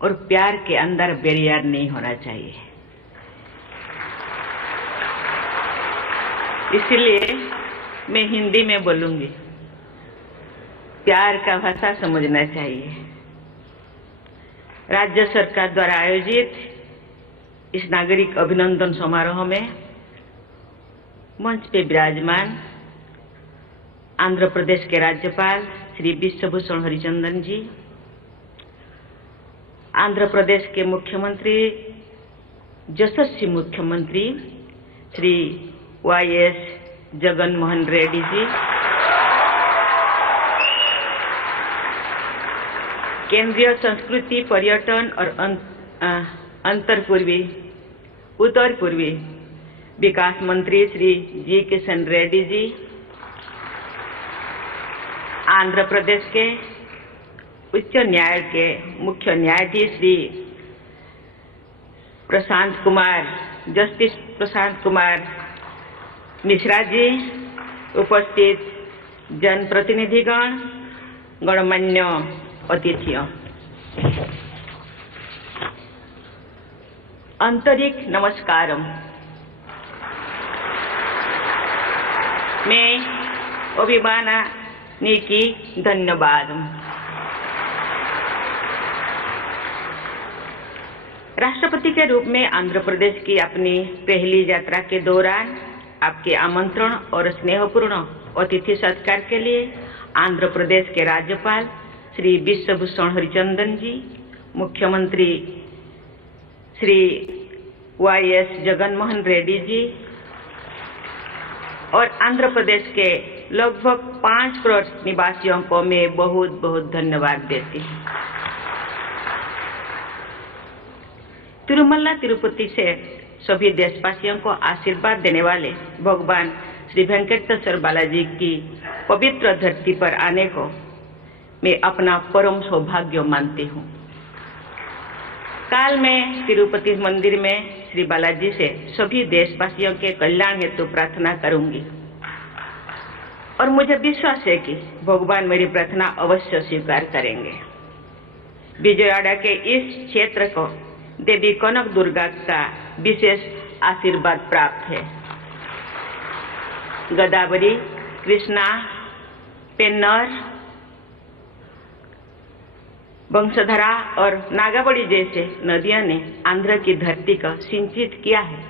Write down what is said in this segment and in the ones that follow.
और प्यार के अंदर बैरियर नहीं होना चाहिए। इसलिए मैं हिंदी में बोलूंगी। प्यार का भाषा समझना चाहिए। राज्य सरकार द्वारा आयोजित इस नागरिक अभिनंदन समारोह में मंच पे विराजमान आंध्र प्रदेश के राज्यपाल श्री विश्वभूषण हरिचंदन जी, आंध्र प्रदेश के मुख्यमंत्री यशस्वी मुख्यमंत्री श्री वाईएस जगन मोहन रेड्डी जी, केंद्रीय संस्कृति पर्यटन और उत्तर पूर्वी विकास मंत्री श्री जी किशन रेड्डी जी, आंध्र प्रदेश के उच्च न्यायालय के मुख्य न्यायाधीश श्री जस्टिस प्रशांत कुमार मिश्रा जी, उपस्थित जनप्रतिनिधिगण, गणमान्य अतिथियों, आंतरिक नमस्कारम। मैं अभिमानी धन्यवाद। राष्ट्रपति के रूप में आंध्र प्रदेश की अपनी पहली यात्रा के दौरान आपके आमंत्रण और स्नेहपूर्ण अतिथि सत्कार के लिए आंध्र प्रदेश के राज्यपाल श्री विश्वभूषण हरिचंदन जी, मुख्यमंत्री श्री वाईएस जगन मोहन रेड्डी जी और आंध्र प्रदेश के लगभग 5 करोड़ निवासियों को मैं बहुत बहुत धन्यवाद देती हूँ। तिरुमला तिरुपति से सभी देशवासियों को आशीर्वाद देने वाले भगवान श्री वेंकटेश्वर बालाजी की पवित्र धरती पर आने को मैं अपना परम सौभाग्य मानती हूँ। काल मैं तिरुपति मंदिर में श्री बालाजी से सभी देशवासियों के कल्याण हेतु प्रार्थना करूंगी और मुझे विश्वास है कि भगवान मेरी प्रार्थना अवश्य स्वीकार करेंगे। विजयवाड़ा के इस क्षेत्र को देवी कनक दुर्गा का विशेष आशीर्वाद प्राप्त है। गोदावरी, कृष्णा, पेन्नर, वंशधरा और नागावली जैसे नदियों ने आंध्र की धरती को सिंचित किया है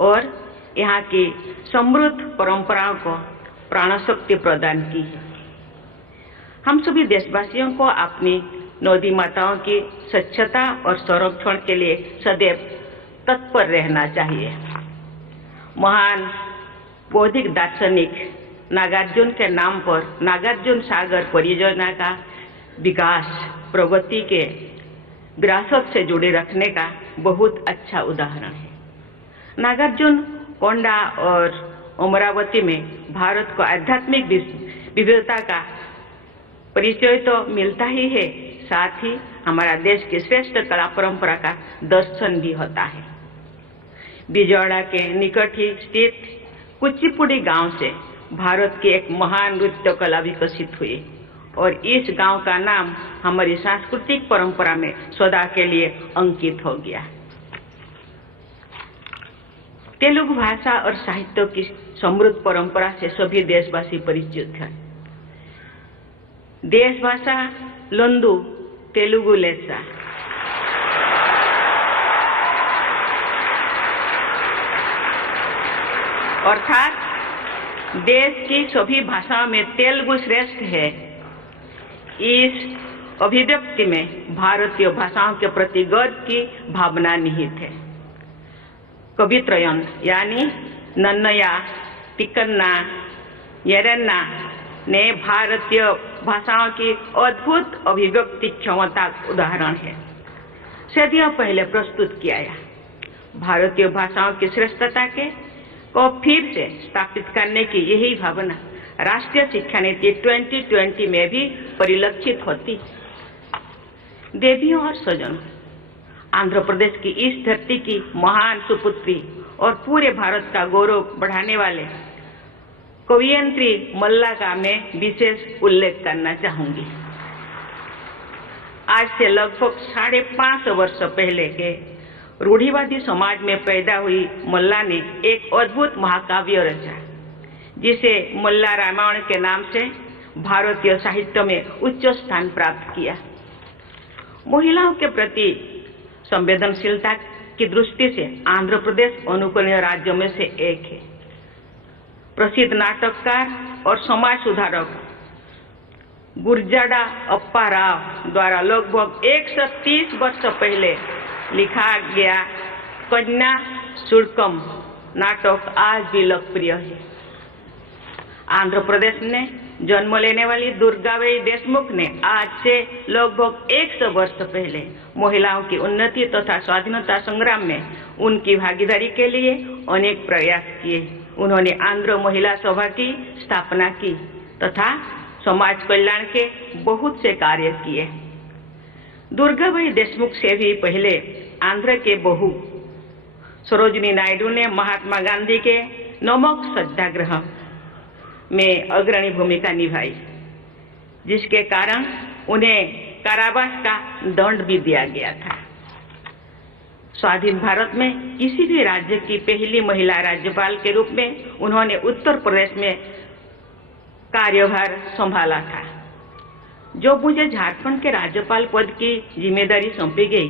और यहाँ की समृद्ध परंपराओं को प्राण शक्ति प्रदान की है। हम सभी देशवासियों को अपनी नदी माताओं की स्वच्छता और संरक्षण के लिए सदैव तत्पर रहना चाहिए। महान बौद्धिक दार्शनिक नागार्जुन के नाम पर नागार्जुन सागर परियोजना का विकास प्रगति के विरासत से जुड़े रखने का बहुत अच्छा उदाहरण है। नागार्जुन कोंडा और अमरावती में भारत को आध्यात्मिक विविधता का परिचय तो मिलता ही है, साथ ही हमारा देश की श्रेष्ठ कला परंपरा का दर्शन भी होता है। विजयवाड़ा के निकट ही स्थित कुचिपुड़ी गांव से भारत की एक महान नृत्य कला विकसित हुई और इस गांव का नाम हमारी सांस्कृतिक परंपरा में सदा के लिए अंकित हो गया। तेलुगु भाषा और साहित्य की समृद्ध परंपरा से सभी देशवासी परिचित हैं। देश भाषा लंदु तेलुगु लेसा। अर्थात देश की सभी भाषाओं में तेलुगु श्रेष्ठ है। इस अभिव्यक्ति में भारतीय भाषाओं के प्रति गर्व की भावना निहित है। कवित्रयन यानी नन्नया, तिकन्ना, येरन्ना ने भारतीय भाषाओं की अद्भुत अभिव्यक्ति क्षमता उदाहरण है। सदियों पहले प्रस्तुत किया गया भारतीय भाषाओं की श्रेष्ठता को फिर से स्थापित करने की यही भावना राष्ट्रीय शिक्षा नीति 2020 में भी परिलक्षित होती। देवियों और स्वजनों, आंध्र प्रदेश की इस धरती की महान सुपुत्री और पूरे भारत का गौरव बढ़ाने वाले कवयित्री मल्ला का मैं विशेष उल्लेख करना चाहूंगी। आज से लगभग 550 वर्ष पहले के रूढ़िवादी समाज में पैदा हुई मल्ला ने एक अद्भुत महाकाव्य रचा, जिसे मल्ला रामायण के नाम से भारतीय साहित्य में उच्च स्थान प्राप्त किया। महिलाओं के प्रति संवेदनशीलता की दृष्टि से आंध्र प्रदेश अनुकरणीय राज्यों में से एक है। प्रसिद्ध नाटककार और समाज सुधारक गुरजाड़ा अप्पा राव द्वारा लगभग 130 वर्ष पहले लिखा गया कन्या शुल्कम नाटक आज भी लोकप्रिय है। आंध्र प्रदेश ने जन्म लेने वाली दुर्गाबाई देशमुख ने आज से लगभग 100 वर्ष पहले महिलाओं की उन्नति तथा स्वाधीनता संग्राम में उनकी भागीदारी के लिए अनेक प्रयास किए। उन्होंने आंध्र महिला सभा की स्थापना की तथा समाज कल्याण के बहुत से कार्य किए। दुर्गाबाई देशमुख से भी पहले आंध्र के बहू सरोजिनी नायडू ने महात्मा गांधी के नमक सत्याग्रह में अग्रणी भूमिका निभाई, जिसके कारण उन्हें कारावास का दंड भी दिया गया था। स्वाधीन भारत में किसी भी राज्य की पहली महिला राज्यपाल के रूप में उन्होंने उत्तर प्रदेश में कार्यभार संभाला था। जो मुझे झारखंड के राज्यपाल पद की जिम्मेदारी सौंपी गई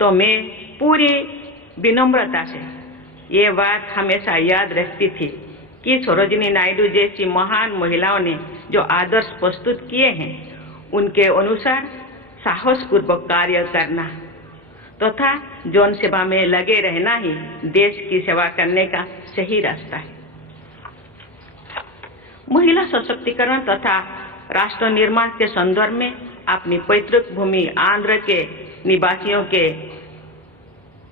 तो मैं पूरी विनम्रता से ये बात हमेशा याद रखती थी कि सरोजिनी नायडू जैसी महान महिलाओं ने जो आदर्श प्रस्तुत किए हैं उनके अनुसार साहसपूर्वक कार्य करना तथा जन सेवा में लगे रहना ही देश की सेवा करने का सही रास्ता है। महिला सशक्तिकरण तथा राष्ट्र निर्माण के संदर्भ में अपनी पैतृक भूमि आंध्र के निवासियों के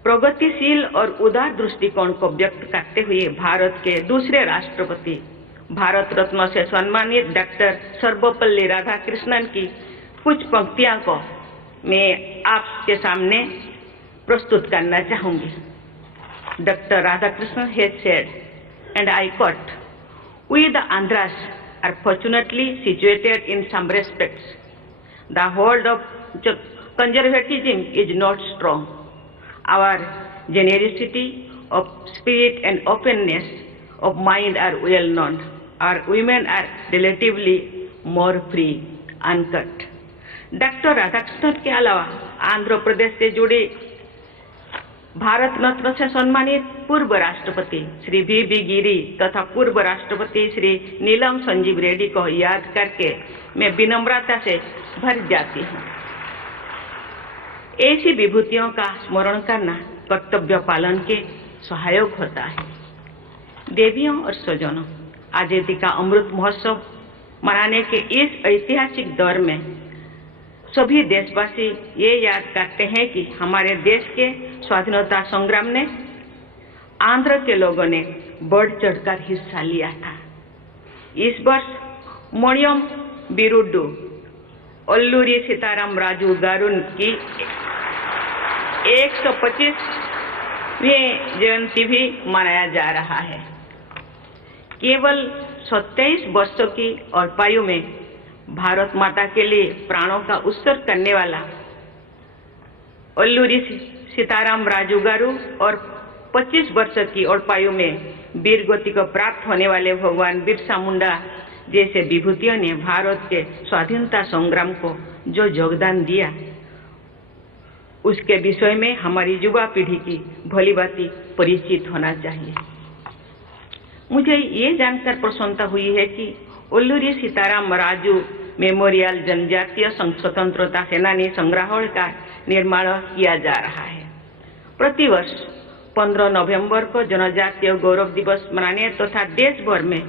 प्रगतिशील और उदार दृष्टिकोण को व्यक्त करते हुए भारत के दूसरे राष्ट्रपति भारत रत्न से सम्मानित डॉक्टर सर्वपल्ली राधाकृष्णन की कुछ पंक्तियां को मैं आपके सामने प्रस्तुत करना चाहूंगी। Doctor Radhakrishnan has said, and I quote, "We the Andhras are fortunately situated in some respects. The hold of conservatism is not strong. Our generosity of spirit and openness of mind are well known. Our women are relatively more free." Uncut. Doctor Radhakrishnan के अलावा आंध्र प्रदेश से जुड़े भारत रत्न से सम्मानित पूर्व राष्ट्रपति Shri we गिरी तथा पूर्व राष्ट्रपति श्री नीलम संजीव रेड्डी को याद करके मैं विनम्रता से भर जाती हूँ। ऐसी विभूतियों का स्मरण करना कर्तव्य पालन के सहायक होता है। देवियों और स्वजनों, आजादी का अमृत महोत्सव मनाने के इस ऐतिहासिक दौर में सभी देशवासी ये याद करते हैं कि हमारे देश के स्वाधीनता संग्राम ने आंध्र के लोगों ने बढ़ चढ़कर हिस्सा लिया था। इस वर्ष मणियम बिरुड्डू अल्लूरी सीताराम राजू गारू की 125वीं जयंती भी मनाया जा रहा है। केवल 27 वर्षों की अल्पायु में भारत माता के लिए प्राणों का उत्सर्ग करने वाला अल्लूरी सीताराम राजू गारू और 25 वर्ष की अल्पायु में वीर गति को प्राप्त होने वाले भगवान बिरसा मुंडा जैसे विभूतियों ने भारत के स्वाधीनता संग्राम को जो योगदान दिया, उसके विषय में हमारी युवा पीढ़ी की भलीभांति परिचित होना चाहिए। मुझे ये जानकर प्रसन्नता हुई है कि अल्लूरी सीताराम राजू मेमोरियल जनजातीय स्वतंत्रता सेनानी संग्रहालय का निर्माण किया जा रहा है। प्रतिवर्ष 15 नवंबर को जनजातीय गौरव दिवस मनाने तथा देश भर में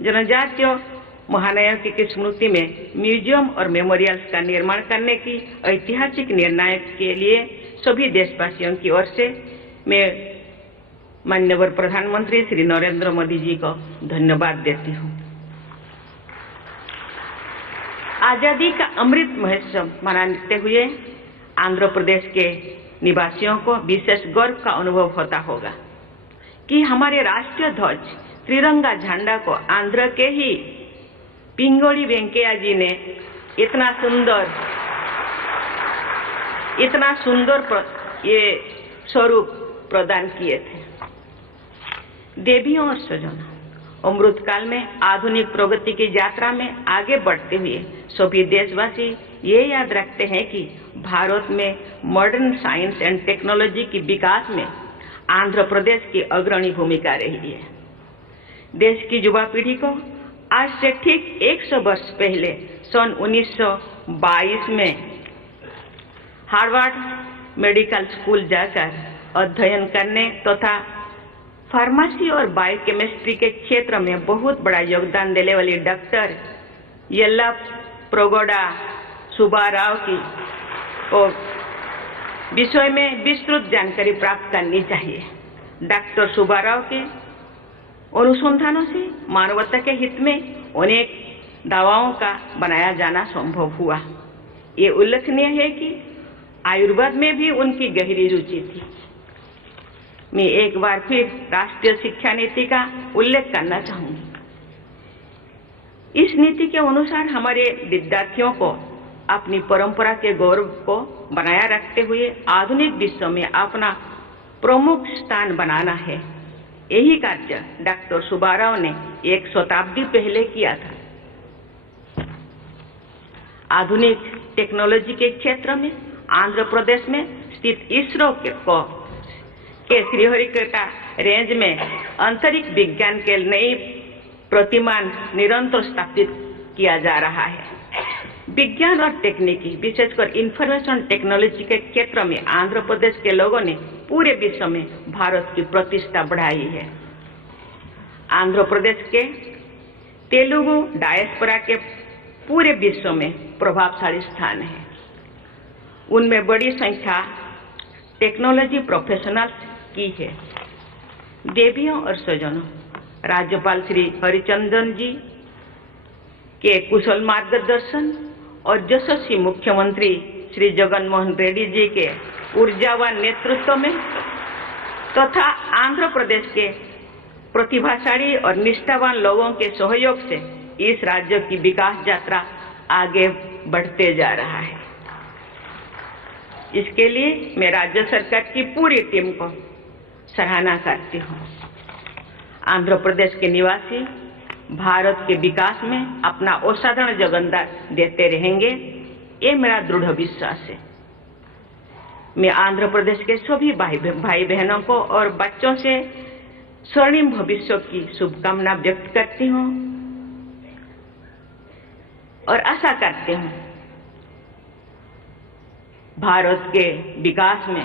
जनजातीय महानायकों की स्मृति में म्यूजियम और मेमोरियल्स का निर्माण करने की ऐतिहासिक निर्णय के लिए सभी देशवासियों की ओर से मैं माननीय प्रधानमंत्री श्री नरेंद्र मोदी जी को धन्यवाद देती हूँ। आजादी का अमृत महोत्सव मनाते हुए आंध्र प्रदेश के निवासियों को विशेष गर्व का अनुभव होता होगा कि हमारे राष्ट्रीय ध्वज त्रिरंगा झंडा को आंध्र के ही पिंगोली वेंकैया जी ने इतना सुंदर इतना सुंदर ये स्वरूप प्रदान किए थे। देवियों और सज्जनों, अमृत काल में आधुनिक प्रगति की यात्रा में आगे बढ़ते हुए सभी देशवासी ये याद रखते हैं कि भारत में मॉडर्न साइंस एंड टेक्नोलॉजी की विकास में आंध्र प्रदेश की अग्रणी भूमिका रही है। देश की युवा पीढ़ी को आज से ठीक 100 वर्ष पहले सन 1922 में हार्वर्ड मेडिकल स्कूल जाकर अध्ययन करने तथा फार्मेसी और बायोकेमिस्ट्री के क्षेत्र में बहुत बड़ा योगदान देने वाली डॉक्टर येल्लाप्रगोडा सुब्बाराव की विषय में विस्तृत जानकारी प्राप्त करनी चाहिए। डॉक्टर सुब्बाराव के अनुसंधानों से मानवता के हित में अनेक दवाओं का बनाया जाना संभव हुआ। ये उल्लेखनीय है कि आयुर्वेद में भी उनकी गहरी रुचि थी। मैं एक बार फिर राष्ट्रीय शिक्षा नीति का उल्लेख करना चाहूंगी। इस नीति के अनुसार हमारे विद्यार्थियों को अपनी परंपरा के गौरव को बनाए रखते हुए आधुनिक विश्व में अपना प्रमुख स्थान बनाना है। यही कार्य डॉक्टर सुब्बाराव ने 1 शताब्दी पहले किया था। आधुनिक टेक्नोलॉजी के क्षेत्र में आंध्र प्रदेश में स्थित इसरो के श्रीहरिकोटा रेंज में अंतरिक्ष विज्ञान के नई प्रतिमान निरंतर स्थापित किया जा रहा है। विज्ञान और तकनीकी विशेषकर इंफॉर्मेशन टेक्नोलॉजी के क्षेत्र में आंध्र प्रदेश के लोगों ने पूरे विश्व में भारत की प्रतिष्ठा बढ़ाई है। आंध्र प्रदेश के तेलुगु डायस्पोरा के पूरे विश्व में प्रभावशाली स्थान है। उनमें बड़ी संख्या टेक्नोलॉजी प्रोफेशनल्स की है। देवियों और सज्जनों, राज्यपाल श्री हरिचंदन जी के कुशल मार्गदर्शन और यशस्वी मुख्यमंत्री श्री जगनमोहन रेड्डी जी के ऊर्जावान नेतृत्व में तथा आंध्र प्रदेश के प्रतिभाशाली और निष्ठावान लोगों के सहयोग से इस राज्य की विकास यात्रा आगे बढ़ते जा रहा है। इसके लिए मैं राज्य सरकार की पूरी टीम को सराहना करती हूँ। आंध्र प्रदेश के निवासी भारत के विकास में अपना असाधारण योगदान देते रहेंगे, ये मेरा दृढ़ विश्वास है। मैं आंध्र प्रदेश के सभी भाई बहनों को और बच्चों से स्वर्णिम भविष्य की शुभकामना व्यक्त करती हूँ और आशा करती हूँ भारत के विकास में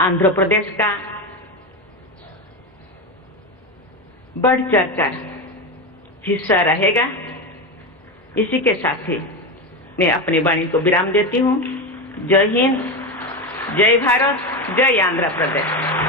आंध्र प्रदेश का बढ़ चढ़कर हिस्सा रहेगा। इसी के साथ ही मैं अपनी वाणी को विराम देती हूँ। जय हिंद, जय भारत, जय आंध्र प्रदेश।